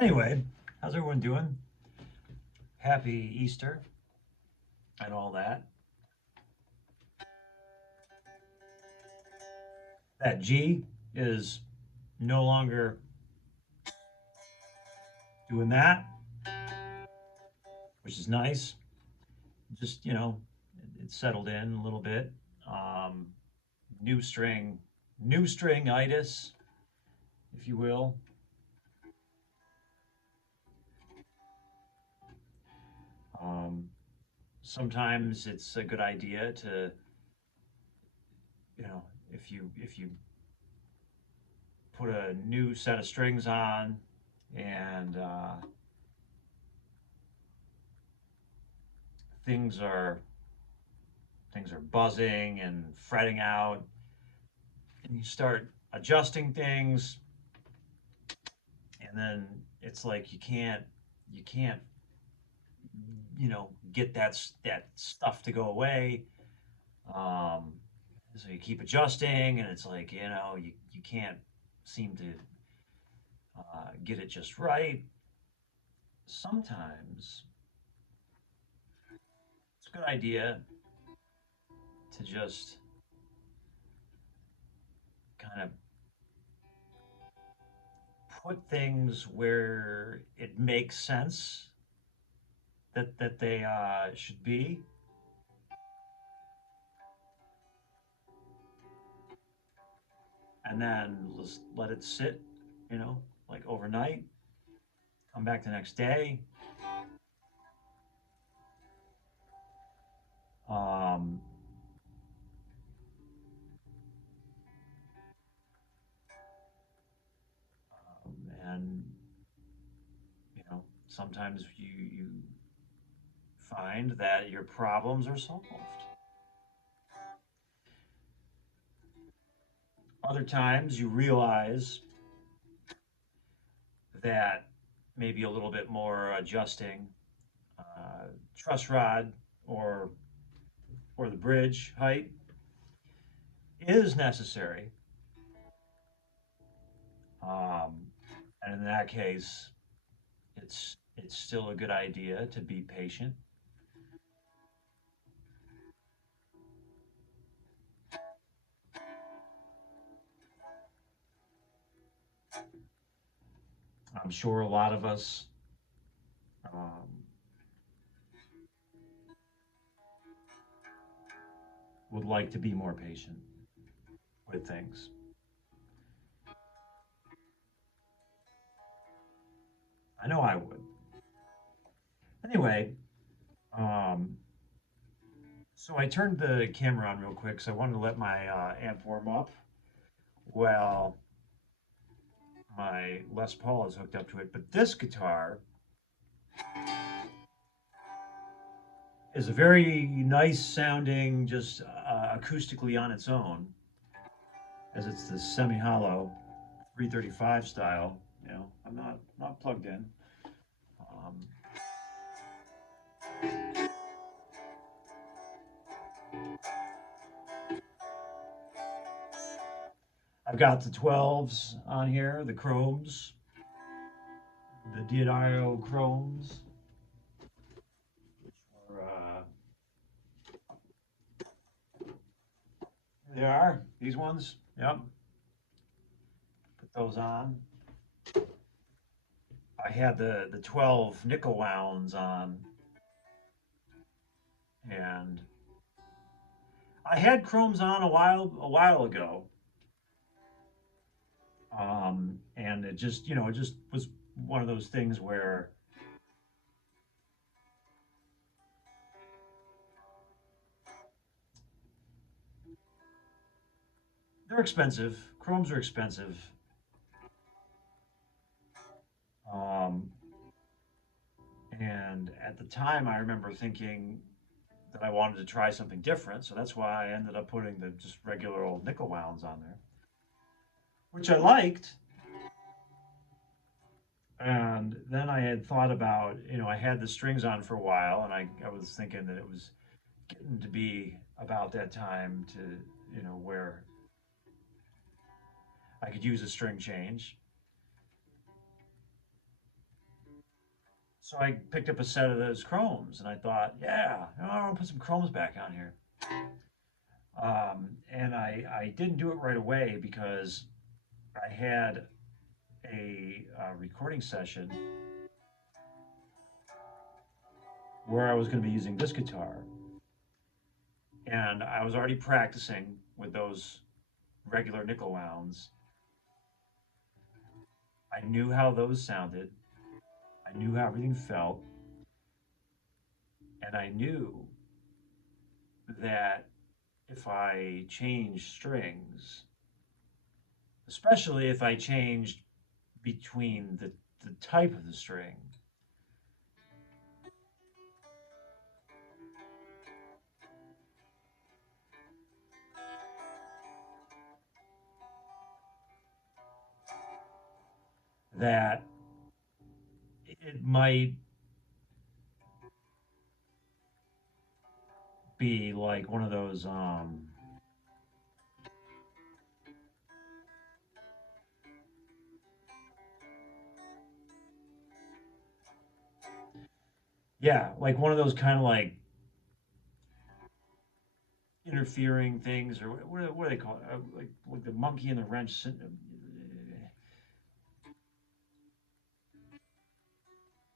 Anyway, how's everyone doing? Happy Easter and all that. That G is no longer doing that, which is nice. Just, it's settled in a little bit. Um, new string, new stringitis, if you will. Um, Sometimes it's a good idea to, if you put a new set of strings on and things are things are buzzing and fretting out, and you start adjusting things, and then it's like you can't get that stuff to go away. Um, so you keep adjusting, and it's like you can't seem to get it just right. Sometimes it's a good idea to just kind of put things where it makes sense that they should be, and then just let it sit, like overnight. Come back the next day. Um, and sometimes you find that your problems are solved. Other times you realize that maybe a little bit more adjusting, truss rod or the bridge height is necessary. Um, and in that case, it's still a good idea to be patient. I'm sure a lot of us um, would like to be more patient with things. I know I would. Anyway, um, so I turned the camera on real quick because I wanted to let my amp warm up. Well, my Les Paul is hooked up to it, but this guitar is a very nice sounding, just acoustically on its own, as it's the semi-hollow 335 style. I'm not plugged in. Um, I've got the 12s on here, the chromes, the Diodario chromes, which are They are these ones. Yep. Put those on. I had the 12 nickel wounds on, and I had chromes on a while ago, and it just it just was one of those things where they're expensive. Chromes are expensive, um, and at the time, I remember thinking that I wanted to try something different, so that's why I ended up putting the just regular old nickel wounds on there, which I liked. And then I had thought about, I had the strings on for a while, and I was thinking that it was getting to be about that time to, where I could use a string change. So I picked up a set of those chromes, and I thought, yeah, I want to put some chromes back on here. And I didn't do it right away because I had a recording session where I was going to be using this guitar, and I was already practicing with those regular nickel wounds. I knew how those sounded. I knew how everything felt, and I knew that if I changed strings, especially if I changed between the type of the string, that it might be like one of those yeah, like one of those kind of like interfering things, or what do they call it? Like the monkey and the wrench.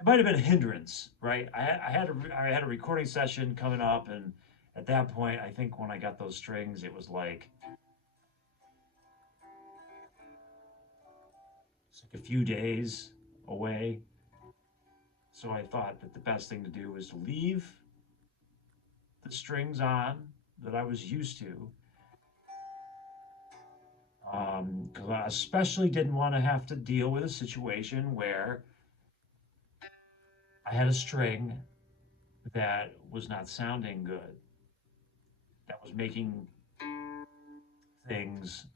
It might have been a hindrance, right? I had a recording session coming up, and at that point, I think when I got those strings, it was like it's like a few days away. So I thought that the best thing to do was to leave the strings on that I was used to, because I especially didn't want to have to deal with a situation where I had a string that was not sounding good, that was making things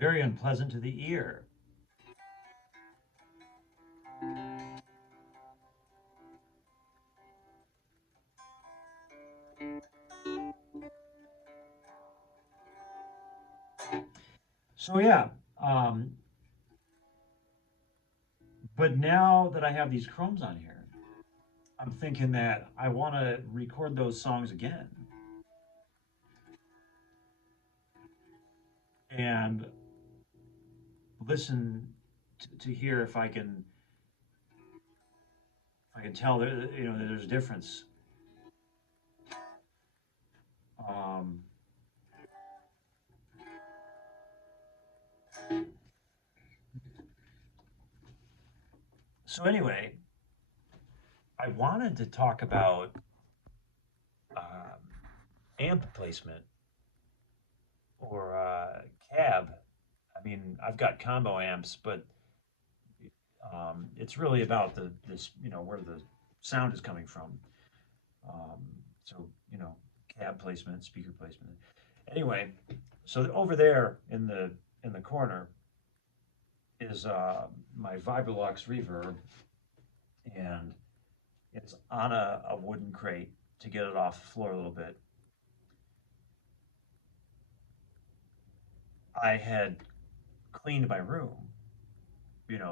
very unpleasant to the ear. So yeah, um, but now that I have these chromes on here, I'm thinking that I want to record those songs again and listen to hear if I can tell that that there's a difference. Um, so anyway, I wanted to talk about um, amp placement or cab. I mean, I've got combo amps, but it's really about this where the sound is coming from. Um, so cab placement, speaker placement. Anyway, so over there in the corner is my Vibrolux reverb, and it's on a wooden crate to get it off the floor a little bit. I had cleaned my room,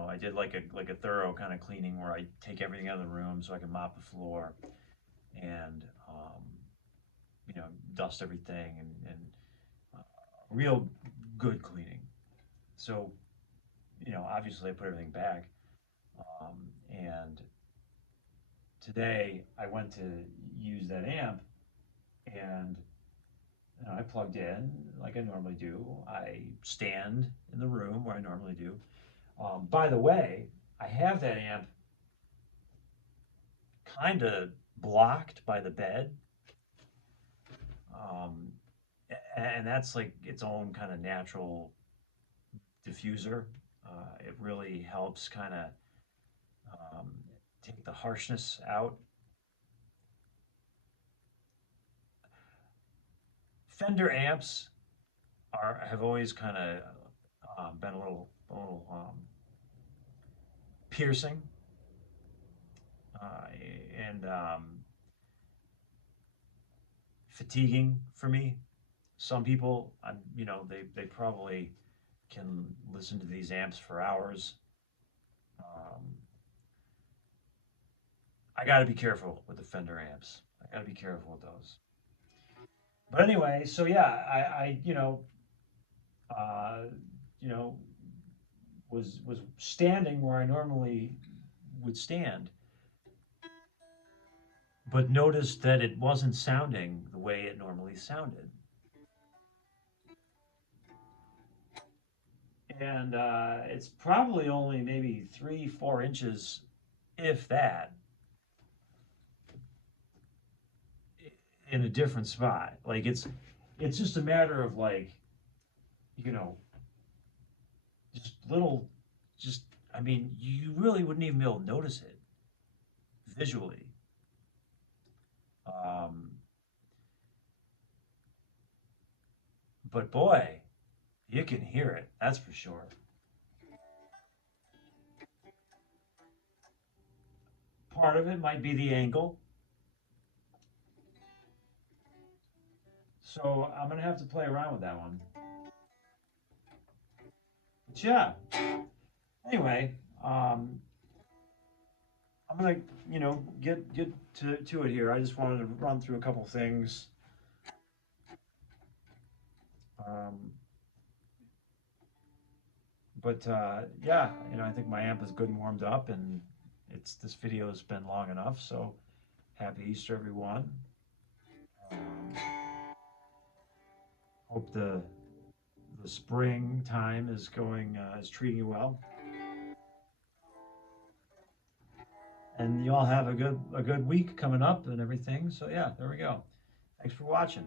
I did like a thorough kind of cleaning where I take everything out of the room so I can mop the floor and dust everything and real good cleaning. So obviously I put everything back. And today I went to use that amp and I plugged in like I normally do. I stand in the room where I normally do. By the way, I have that amp kind of blocked by the bed. Um, and that's like its own kind of natural diffuser. It really helps kind of um, take the harshness out. Fender amps have always kind of been a little piercing uh, and fatiguing for me. Some people, they probably can listen to these amps for hours. Um, I got to be careful with the Fender amps. I got to be careful with those. But anyway, so yeah, I uh, you know, was standing where I normally would stand, but noticed that it wasn't sounding the way it normally sounded. And it's probably only maybe 3, 4 inches, if that, in a different spot. Like it's just a matter of like, you know, just little, just I mean, you really wouldn't even be able to notice it visually. Um, but boy, you can hear it. That's for sure. Part of it might be the angle. So I'm gonna have to play around with that one. But yeah. Anyway, um, I'm gonna, get to it here. I just wanted to run through a couple things. Um, but yeah, I think my amp is good and warmed up, and this video has been long enough. So happy Easter, everyone. Um, hope the spring time is treating you well, and you all have a good week coming up and everything. So yeah, there we go. Thanks for watching.